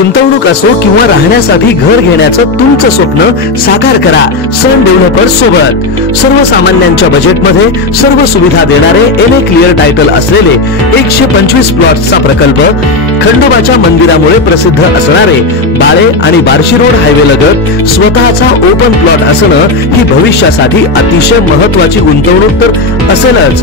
गुंतवणूक असो किंवा राहण्यासाठी घर घेण्याचं तुमचं स्वप्न साकार करा सन डेव्हलपर्स सोबत। सर्वसामान्यांच्या बजेटमध्ये सर्व सुविधा देणारे एनए क्लिअर टायटल असलेले 125 प्लॉट्सचा प्रकल्प, खंडोबाच्या मंदिरामुळे प्रसिद्ध असणारे बाळे आणि बार्शी रोड हायवे लगत स्वतःचा ओपन प्लॉट असणं ही भविष्यासाठी अतिशय महत्त्वाची गुंतवणूक तर असेलच,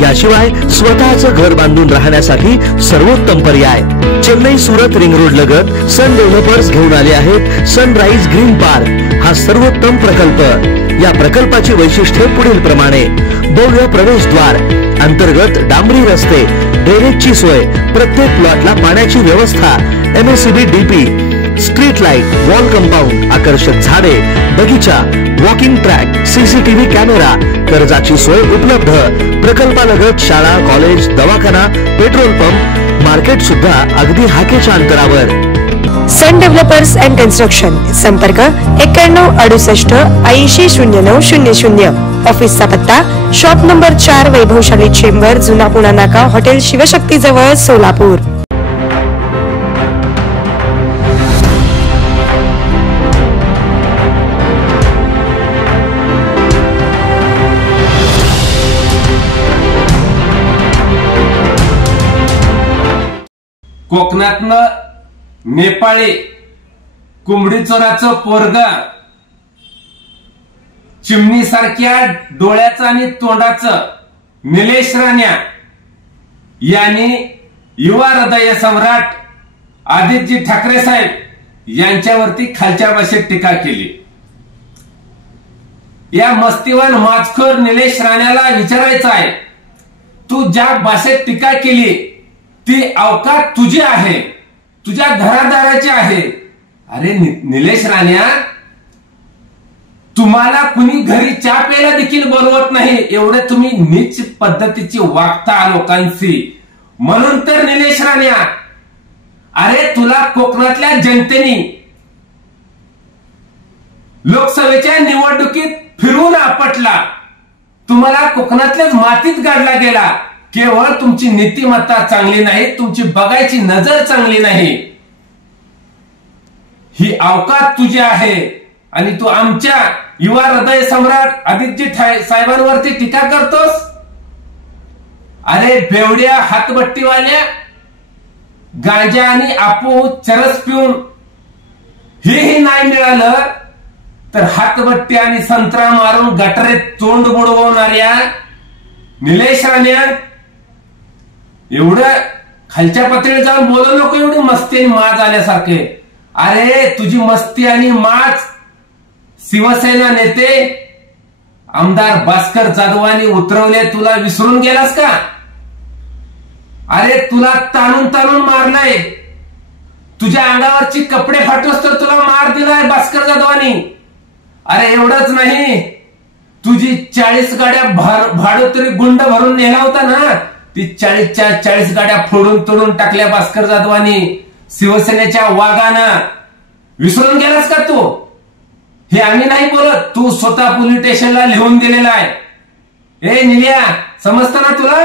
याशिवाय स्वतःचं घर बांधून राहण्यासाठी सर्वोत्तम पर्याय। चेन्नई सुरत रिंग रोड लगत सन डेव्हलपर्स घेऊन आले आहेत सनराइज ग्रीन पार्क हा सर्वोत्तम प्रकल्प। या प्रकल्पाची वैशिष्ट्ये पुढील प्रमाणे: भव्य प्रवेशद्वार, अंतर्गत डांबरी रस्ते, ड्रेनेजची सोय, प्रत्येक प्लॉटला पाण्याची व्यवस्था, MSCB DP, street light, wall compound, आकर्षक झाडे, बगीचा, वॉकिंग ट्रॅक, सीसीटीव्ही कॅमेरा, कर्जाची सोय उपलब्ध। प्रकल्पालगत शाळा, कॉलेज, दवाखाना, पेट्रोल पंप, मार्केट सुद्धा अगदी हाकेच्या अंतरावर। सन डेव्हलपर्स अँड कन्स्ट्रक्शन, संपर्क 91 68 80 09 00। ऑफिसचा पत्ता शॉप नंबर 4, वैभवशाली चेंबर, जुना पुणा नाका, हॉटेल शिवशक्ती जवळ, सोलापूर। कोकणातलं नेपाळी कुंबडी चोराचं पोरग, चिमणी सारख्या डोळ्याचं आणि तोंडाचं निलेश राण्या यांनी युवा हृदय सम्राट आदित्य ठाकरे साहेब यांच्यावरती खालच्या भाषेत टीका केली। या मस्तीवान माजखोर निलेश राण्याला विचारायचं आहे, तू ज्या भाषेत टीका केली ती अवकात तुझी आहे, तुझ्या घरादाराची आहे। अरे निलेश राण्या, तुम्हाला कुणी घरी चहा प्यायला देखील बोलवत नाही, एवढे तुम्ही नीच पद्धतीची वागता लोकांशी। म्हणून तर निलेश राण्या, अरे तुला कोकणातल्या जनतेने लोकसभेच्या निवडणुकीत फिरून आपटला, तुम्हाला कोकणातल्याच मातीत गाडला गेला। केवळ तुमची नीतिमत्ता चांगली नाही, तुमची बघायची नजर चांगली नाही, ही अवकात तुझी आहे आणि तू आमच्या युवा हृदय सम्राट आदित्य साहेबांवरती टीका करतोस। अरे बेवड्या हातबट्टीवाल्या, गांजा आणि आपू चरस पिऊन हेही नाही मिळालं तर हातबट्टी आणि संत्रा मारून गटरेत तोंड बुडवणाऱ्या निलेश राण्या, एवढं खालच्या पातळीवर जाऊन बोलू नको, एवढी मस्ती आणि माज आल्यासारखे। अरे तुझी मस्ती आणि माज शिवसेना नेते आमदार भास्कर जाधवांनी उतरवले, तुला विसरून गेलास का? अरे तुला ताणून ताणून मारलाय, तुझ्या अंगावरची कपडे फाटूस तर तुला मार दिलाय भास्कर जाधवांनी। अरे एवढंच नाही, तुझी 40 गाड्या भाडोत्री गुंड भरून नेला होता ना, ती 40च्या 40 गाड्या फोडून तोडून टाकल्या भास्कर जाधवांनी शिवसेनेच्या वाघानं। विसरून गेलास का तू? हे आम्ही नाही बोलत, तू स्वतः पोलीस स्टेशनला लिहून दिलेला आहे। ए निल्या, समजतं ना तुला?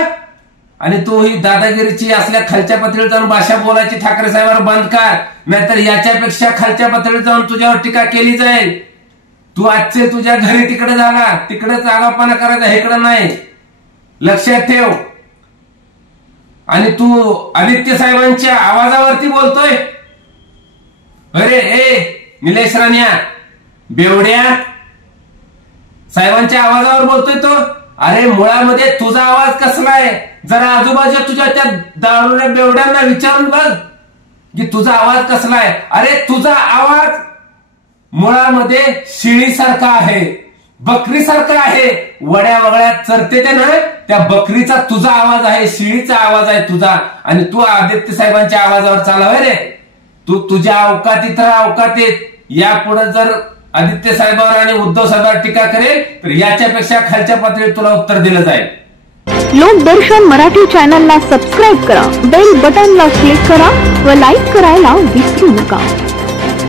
आणि तू ही दादागिरीची असल्या खालच्या पातळीवर जाऊन भाषा बोलायची ठाकरे साहेबांवर बंद कर, नाहीतर याच्यापेक्षा खालच्या पातळीवर जाऊन तुझ्यावर टीका केली जाईल। तू आजचे तुझ्या घरी तिकडे झाला, तिकडेच आगाऊपणा करायचा, इकडे नाही, लक्षात ठेव। आणि तू आदित्य साहेबांच्या आवाजावरती बोलतोय? अरे ए निलेश राण्या, बेवड्या, साहेबांच्या आवाजावर बोलतोय तो? अरे मुळामध्ये तुझा आवाज कसला आहे, जरा आजूबाजूला तुझ्या त्या दारूच्या बेवड्यांना विचारून बघ की तुझा आवाज कसला आहे। अरे तुझा आवाज मुळामध्ये शिळीसारखा आहे, बकरीसारखा आहे, वड्या वगळ्या चरते ते ना, त्या बकरीचा तुझा आवाज आहे, शिळीचा आवाज आहे तुझा। आणि तू आदित्य साहेबांच्या आवाजावर चालव रे, तू तुझ्या अवकातीत राहा, अवकातीत। यापुढे जर आदित्य साहेबांवर आणि उद्धव साहेबांवर टीका करेल तर याच्यापेक्षा खालच्या पातळीवर तुला उत्तर दिलं जाईल। लोकदर्शन मराठी चॅनलला सबस्क्राईब करा, बेल बटनला क्लिक करा व लाईक करायला विसरू नका।